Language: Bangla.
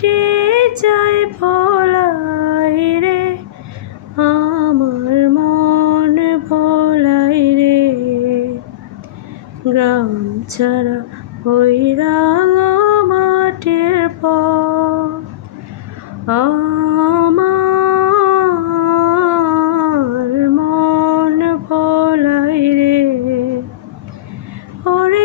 কেটে যায় ভোলাই রে, আমার মন ভোলাই রে। গ্রাম ছাড়া ওই রাঙা মাটির প আমার মন ভোলাই রে। ওরে